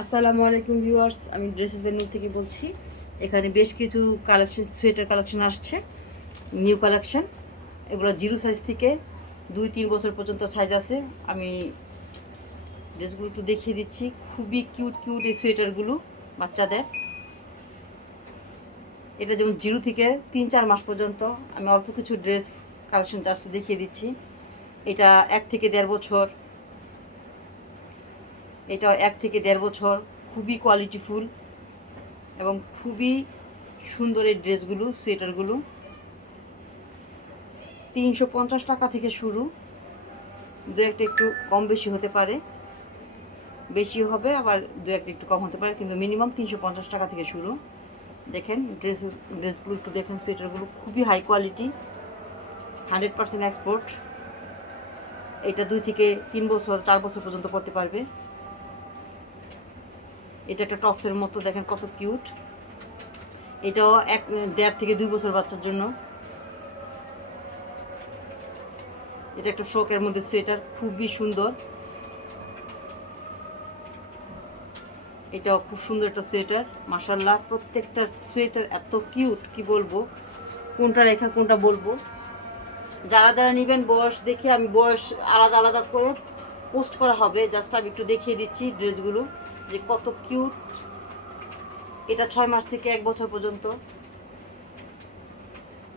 আসসালামু আলাইকুম ভিউয়ার্স, আমি ড্রেসেস ভেন্যু থেকে বলছি। এখানে বেশ কিছু কালেকশন, সোয়েটার কালেকশন আসছে, নিউ কালেকশন। এগুলো জিরো সাইজ থেকে 2-3 বছর পর্যন্ত সাইজ আছে। আমি ড্রেসগুলো একটু দেখিয়ে দিচ্ছি। খুবই কিউট কিউট এই সোয়েটারগুলো বাচ্চাদের। এটা যেমন জিরো থেকে 3-4 মাস পর্যন্ত। আমি অল্প কিছু ড্রেস কালেকশন জাস্ট দেখিয়ে দিচ্ছি। এটা 1 থেকে 1.5 বছর, এটাও 1 থেকে 1.5 বছর। খুবই কোয়ালিটিফুল এবং খুবই সুন্দর এই ড্রেসগুলো, সোয়েটারগুলো। 350 টাকা থেকে শুরু, দু একটা একটু কম বেশি হতে পারে, বেশি হবে আবার দু একটা একটু কম হতে পারে, কিন্তু মিনিমাম 350 টাকা থেকে শুরু। দেখেন ড্রেসগুলো একটু দেখেন, সোয়েটারগুলো খুবই হাই কোয়ালিটি, 100% এক্সপোর্ট। এটা 2 থেকে 3 বছর 4 বছর পর্যন্ত পরতে পারবে। এটা একটা টপসের মতো, দেখেন কত কিউট। এটাও 1.5 থেকে 2 বছর বাচ্চার জন্য। এটা একটা ফ্রকের মধ্যে সোয়েটার, খুবই সুন্দর। এটাও খুব সুন্দর একটা সোয়েটার, মাশাআল্লাহ। প্রত্যেকটা সোয়েটার এত কিউট, কি বলবো, কোনটা রেখা কোনটা বলবো। যারা যারা নেবেন বয়স দেখে, আমি বয়স আলাদা আলাদা করে পোস্ট করা হবে। জাস্ট আমি একটু দেখিয়ে দিচ্ছি ড্রেসগুলো যে কত কিউট। এটা 6 মাস থেকে 1 বছর পর্যন্ত।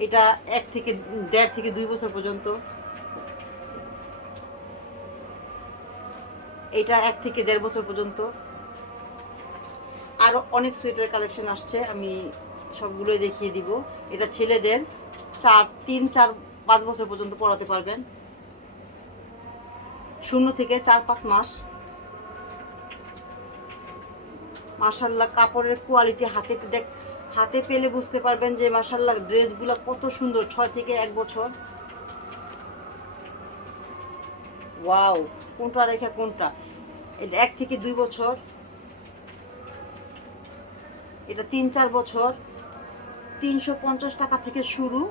এটা 1 থেকে 1.5 থেকে 2 বছর পর্যন্ত। এটা 1 থেকে 1.5 বছর পর্যন্ত। আরও অনেক সোয়েটার কালেকশন আসছে, আমি সবগুলোই দেখিয়ে দিব। এটা ছেলেদের 3-4-5 বছর পর্যন্ত পরাতে পারবেন, 0 থেকে 4-5 মাস। মাশাআল্লাহ, কাপড়ের কোয়ালিটি হাতে পেলে বুঝতে পারবেন যে মাশাআল্লাহ ড্রেসগুলো কত সুন্দর। 6 থেকে 1 বছর। ওয়াও, কোনটা রেখা কোনটা। এটা 1 থেকে 2 বছর। এটা 3-4 বছর। 350 টাকা থেকে শুরু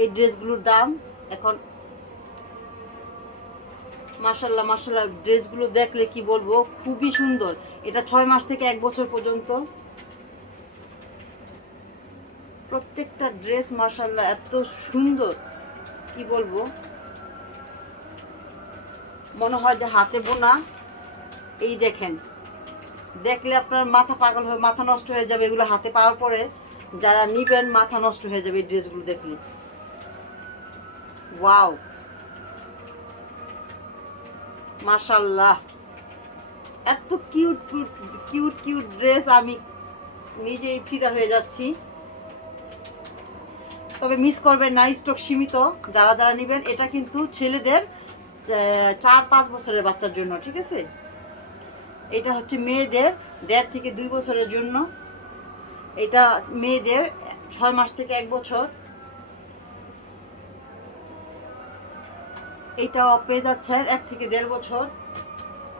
এই ড্রেসগুলোর দাম এখন। মাশাআল্লাহ মাশাআল্লাহ, ড্রেসগুলো দেখলে কি বলবো, খুবই সুন্দর। এটা 6 মাস থেকে 1 বছর পর্যন্ত। প্রত্যেকটা ড্রেস মাশাআল্লাহ এত সুন্দর, কি বলবো, মনে হয় যে হাতে বোনা। এই দেখেন, দেখলে আপনার মাথা পাগল হয়ে, মাথা নষ্ট হয়ে যাবে। এগুলো হাতে পাওয়ার পরে যারা নিবেন মাথা নষ্ট হয়ে যাবে এই ড্রেসগুলো দেখলে। ওয়াও, মাশাআল্লাহ, এত cute cute cute cute dress, আমি নিজেই ফিদা হয়ে যাচ্ছি। তবে মিস করবেন না, স্টক সীমিত। যারা যারা নেবেন, এটা কিন্তু ছেলেদের 4-5 বছরের বাচ্চার জন্য, ঠিক আছে। এটা হচ্ছে মেয়েদের 1.5 থেকে 2 বছরের জন্য। এটা মেয়েদের 6 মাস থেকে 1 বছর। এটাও পেয়ে যাচ্ছে 1 থেকে 1.5 বছর।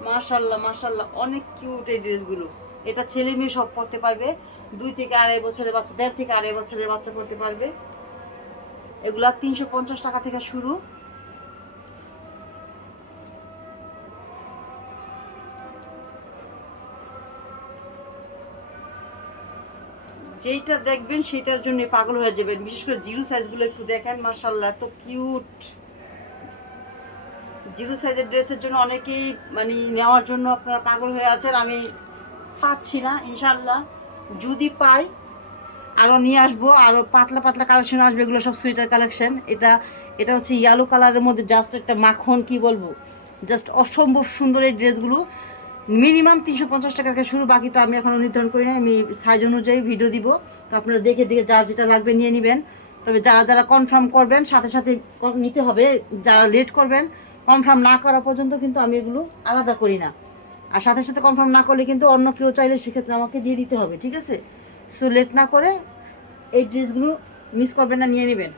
মাশাআল্লাহ মাশাআল্লাহ, অনেক কিউট এই ড্রেসগুলো। এটা ছেলে মেয়ে সব পরতে পারবে। 2 থেকে 2.5 বছরের বাচ্চা, 1.5 থেকে 2.5 বছরের বাচ্চা পরতে পারবে। এগুলা 350 টাকা থেকে শুরু। যেইটা দেখবেন সেটার জন্য পাগল হয়ে যাবেন। বিশেষ করে জিরো সাইজগুলো একটু দেখেন, মাশাআল্লাহ এত কিউট। জিরো সাইজের ড্রেসের জন্য অনেকেই মানে নেওয়ার জন্য আপনারা পাগল হয়ে আছেন। আমি পাচ্ছি না, ইনশাআল্লাহ যদি পাই আরও নিয়ে আসবো। আরও পাতলা পাতলা কালেকশন আসবে, এগুলো সব সোয়েটার কালেকশন। এটা এটা হচ্ছে ইয়েলো কালারের মধ্যে, জাস্ট একটা মাখন, কি বলবো, জাস্ট অসম্ভব সুন্দর এই ড্রেসগুলো। মিনিমাম 350 টাকা থেকে শুরু, বাকিটা আমি এখনও নির্ধারণ করি না। আমি সাইজ অনুযায়ী ভিডিও দিব, তো আপনারা দেখে দেখে যার যেটা লাগবে নিয়ে নেবেন। তবে যারা যারা কনফার্ম করবেন সাথে সাথে নিতে হবে। যারা লেট করবেন, কনফার্ম না করা পর্যন্ত কিন্তু আমি এগুলো আলাদা করি না। আর সাথে সাথে কনফার্ম না করলে কিন্তু অন্য কেউ চাইলে সেক্ষেত্রে আমাকে দিয়ে দিতে হবে, ঠিক আছে। সো লেট না করে এই ড্রেসগুলো মিস করবেন না, নিয়ে নেবেন।